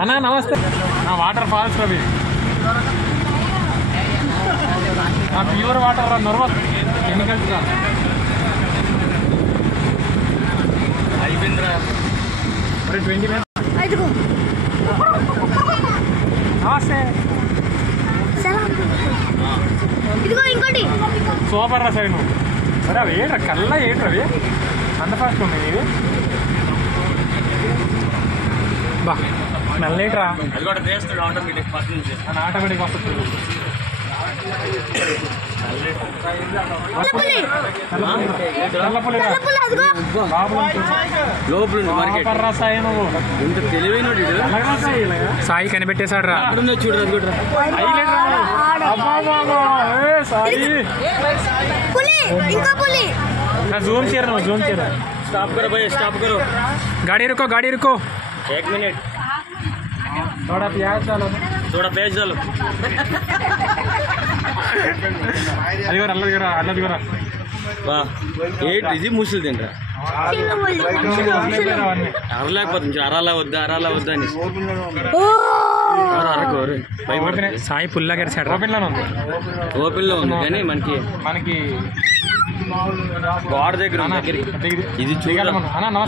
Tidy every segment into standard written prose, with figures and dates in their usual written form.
అన్నా నమస్తే. Waterfalls Ravi, pure water రా, నర్వస్ కెమికల్స్ రా. అయిపోయిందిరా మరి 20 minutes. నమస్తే. సూపర్ రా సైడ్ నువ్వు. మరి అవి ఏంట్రా కల్లా ఏంట్రా అవి అంత ఫాస్ట్ ఉన్నాయి ఇవి. బా స్మెల్ ఏంట్రా, ఆటోమేటిక్ వస్తుంది. సాయి కనిపెట్టేశాడు రా. జూమ్ చేయరు నువ్వు, జూమ్ చేయరు. स्टॉप करो भाई, स्टॉप करो. गाड़ी रुको, गाड़ी रुको. 1 मिनट. थोड़ा प्याज डालो, थोड़ा प्याज डालो. అదిగోరా అల్లదిగోరా, అల్లదిగోరా. వా ఏంటి ఇది ముసలి తింటా అరలేకపోతుంది. అరాలా వద్దా, అరాలా వద్దా అని అరకోరు. సాయి పుల్లా గారి సైడ్ ఓపెన్లో ఉంది, ఓపెన్లో ఉంది కానీ మనకి గోడ దగ్గర ఇది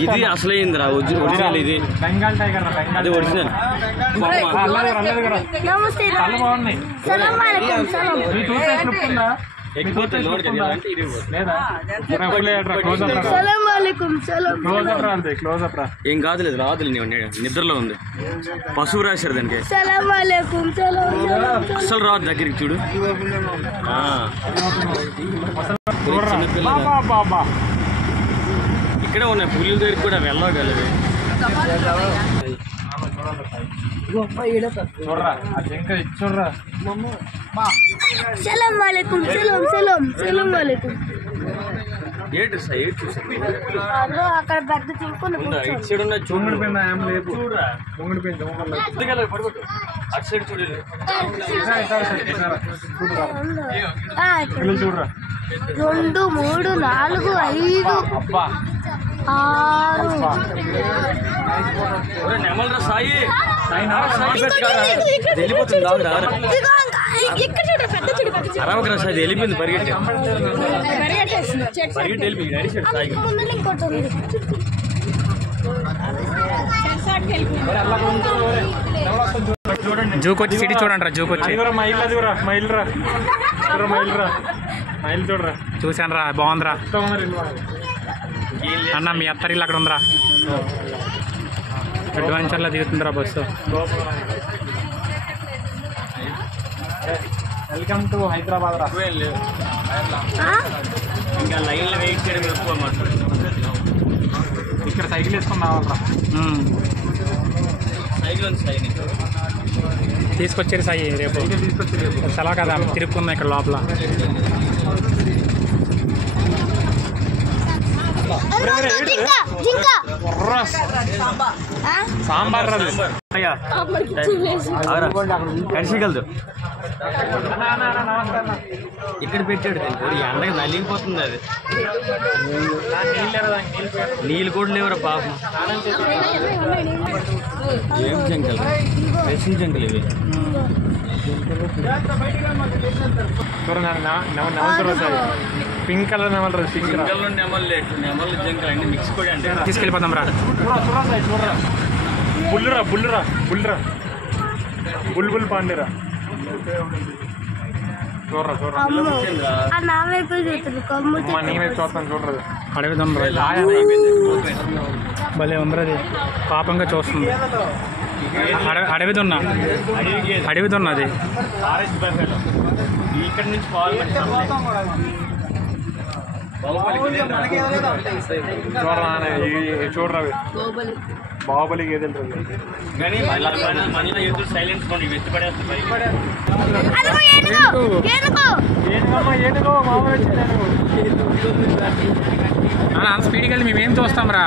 ఇది అసలైందిరా, ఒరిజినల్. ఇది బెంగాల్ టైగర్, అది ఒరిజినల్. ఏం కాదులేదు, రాదులే. నిద్రలో ఉంది. పశువు రాశారు దానికి, అసలు రాదు. దగ్గరికి చూడు. ఇక్కడే ఉన్నాయి పులుల దగ్గరికి కూడా వెళ్ళగలవి. చూడరా చూడరా. ఏంటి సార్ ఏంటి చూసారు అక్కడ పెద్ద ఇటు సైడ్ ఉన్న చూడండి. అటు సైడ్ చూడండి. చూడరా. 2 3 4 5 6 నెమలరా సాయి, వెళ్ళిపోతుంది. అరవకరా సాయి, వెళ్ళిపోయింది. పరిగెట్టి వెళ్ళిపోయింది. సాయి జూకొచ్చి సిటీ చూడండి రా, జూకొచ్చి మైల్ చూడరా. చూశాను రా, బాగుందిరా అన్న. మీ అత్తరిల్లు అక్కడ ఉందిరా, అడ్వెంచర్లో దిగుతుందిరా బస్సు. వెల్కమ్ టు హైదరాబాద్ రా. ఇంకా లైన్లో వెయిట్ చేయడం ఎక్కువ మాట్లాడు. ఇక్కడ సైకిల్ వేసుకుని రావాలరా. సైకిల్ ఉంది సాయి, తీసుకొచ్చారు సాయి రేపు. చాలా కదా తిరుక్కుందాం ఇక్కడ లోపల. సాంబార్ కరిసిగలదు. ఇక్కడ పెట్టాడు ఎండగా నలిగిపోతుంది. అది నీళ్ళు కూడా లేవురా పాపం. ఏం జంకలు, రెసిన్ జంకలు ఇవి. పింక్ కలర్ నెమలు, పింక్ కలర్ నెమలు లేదు, నెమలు జంకలు అన్ని మిక్స్ కూడా అంటే తీసుకెళ్ళిపోతాం రా. బుల్లురా బుల్లురా బుల్లురా, బుల్బుల్ పాండేరా. చూడరా చూడరా, నీ వైపు చూస్తాను చూడరా. అడవి దొంగరా, భలే ఉందిరా. అది పాపంగా చూస్తుంది. అడవి దున్నది. ఇక్కడ నుంచి చూడరా, బాహుబలి గేదెలు కానీ సైలెన్స్ స్పీడ్కి వెళ్ళి మేమేం చూస్తాం రా.